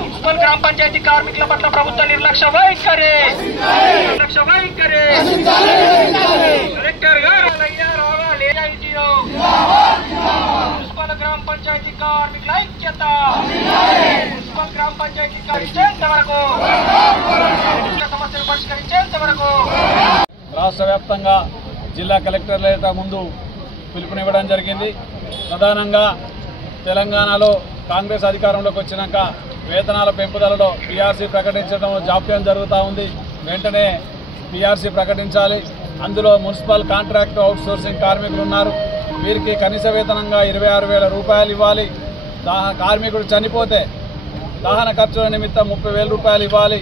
Municipal గ్రామ పంచాయతీ కార్మికుల పట్ల ప్రభుత్వ నిర్లక్ష్య వైఖరి కలెక్టర్ గారు మున్సిపల్ గ్రామ పంచాయతీ కార్మికుల ఐక్యత మున్సిపల్ గ్రామ పంచాయతీ ఇచ్చేంత వరకు సమస్యలు పరిష్కరించేంత వరకు రాష్ట్ర వ్యాప్తంగా జిల్లా కలెక్టర్ల ముందు పిలుపునివ్వడం జరిగింది. ప్రధానంగా తెలంగాణలో కాంగ్రెస్ అధికారంలోకి వచ్చినాక వేతనాల పెంపుదలలో పీఆర్సీ ప్రకటించడం జాప్యం జరుగుతూ ఉంది. వెంటనే పీఆర్సీ ప్రకటించాలి. అందులో మున్సిపల్ కాంట్రాక్ట్ అవుట్సోర్సింగ్ కార్మికులు ఉన్నారు. వీరికి కనీస వేతనంగా 26,000 రూపాయలు ఇవ్వాలి. కార్మికుడు చనిపోతే దహన ఖర్చుల నిమిత్తం 30,000 రూపాయలు ఇవ్వాలి.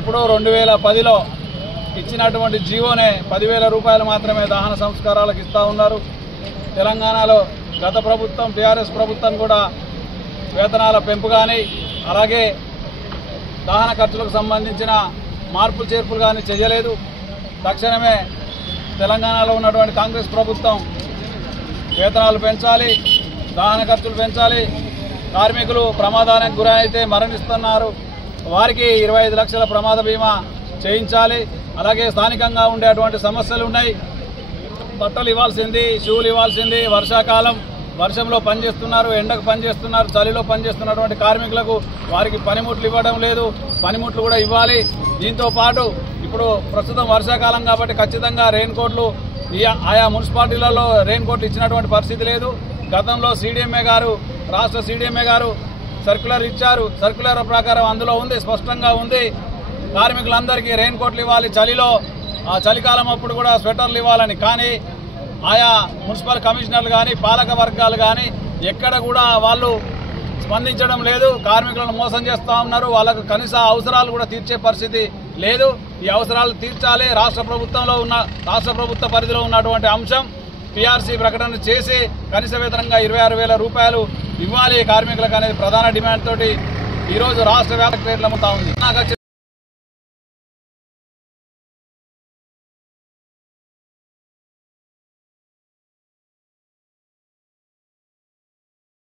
ఇప్పుడు 2010లో ఇచ్చినటువంటి జీవోనే 10,000 రూపాయలు మాత్రమే దహన సంస్కారాలకు ఇస్తూ ఉన్నారు. తెలంగాణలో గత ప్రభుత్వం టీఆర్ఎస్ ప్రభుత్వం కూడా వేతనాల పెంపు కానీ అలాగే దహన ఖర్చులకు సంబంధించిన మార్పులు చేర్పులు కానీ చేయలేదు. తక్షణమే తెలంగాణలో ఉన్నటువంటి కాంగ్రెస్ ప్రభుత్వం వేతనాలు పెంచాలి, దహన ఖర్చులు పెంచాలి. కార్మికులు ప్రమాదానికి గురైతే మరణిస్తున్నారు, వారికి 25 లక్షల ప్రమాద బీమా చేయించాలి. అలాగే స్థానికంగా ఉండేటువంటి సమస్యలు ఉన్నాయి. బట్టలు ఇవ్వాల్సింది, షూలు ఇవ్వాల్సింది. వర్షాకాలం వర్షంలో పనిచేస్తున్నారు, ఎండకు పనిచేస్తున్నారు, చలిలో పనిచేస్తున్నటువంటి కార్మికులకు వారికి పనిముట్లు ఇవ్వడం లేదు. పనిముట్లు కూడా ఇవ్వాలి. దీంతో పాటు ఇప్పుడు ప్రస్తుతం వర్షాకాలం కాబట్టి ఖచ్చితంగా రెయిన్ కోట్లు ఆయా మున్సిపాలిటీలలో రెయిన్ కోట్లు ఇచ్చినటువంటి పరిస్థితి లేదు. గతంలో సీడీఎంఏ గారు రాష్ట్ర సీడీఎంఏ గారు సర్క్యులర్ ఇచ్చారు. సర్క్యులర్ ప్రకారం అందులో ఉంది, స్పష్టంగా ఉంది, కార్మికులందరికీ రెయిన్ కోట్లు ఇవ్వాలి. చలిలో చలికాలం అప్పుడు కూడా స్వెటర్లు ఇవ్వాలని. కానీ ఆయా మున్సిపల్ కమిషనర్లు కానీ పాలక వర్గాలు కానీ ఎక్కడ కూడా వాళ్ళు స్పందించడం లేదు. కార్మికులను మోసం చేస్తూ ఉన్నారు. వాళ్ళకు కనీస అవసరాలు కూడా తీర్చే పరిస్థితి లేదు. ఈ అవసరాలు తీర్చాలి. రాష్ట్ర ప్రభుత్వ పరిధిలో ఉన్నటువంటి అంశం పీఆర్సీ ప్రకటన చేసి కనీస వేతనంగా 26,000 రూపాయలు ఇవ్వాలి కార్మికులకు అనేది ప్రధాన డిమాండ్ తోటి ఈరోజు రాష్ట్ర వ్యాప్తంగా ఉంది.